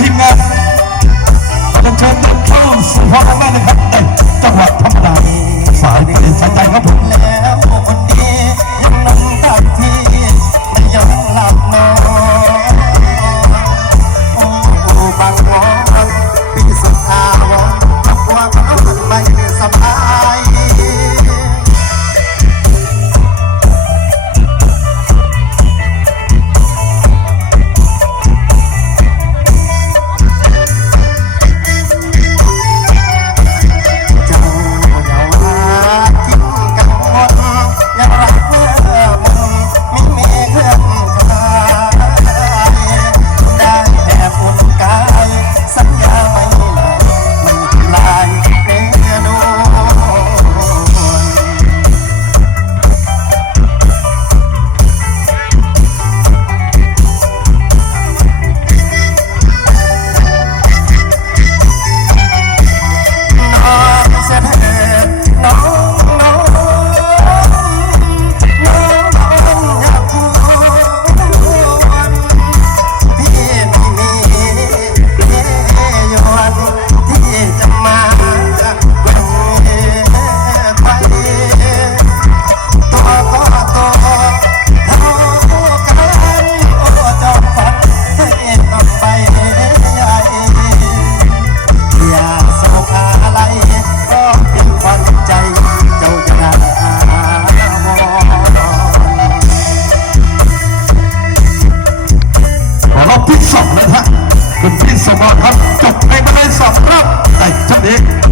ทีมงานเชิญทุกท่านสู่พ่อแม่นะครับจังหวัดธรรมดาสายนี้สายใจครับผมแล้วคนดียังนั่งตักที่ไม่ยอมหลับนอนโอ้บางวันปีสุดท้ายทุกวันไม่สบายที่สองนะฮะคุณพี่สมรครับจบในบันไดสองครับไอ้เจ้าเด็ก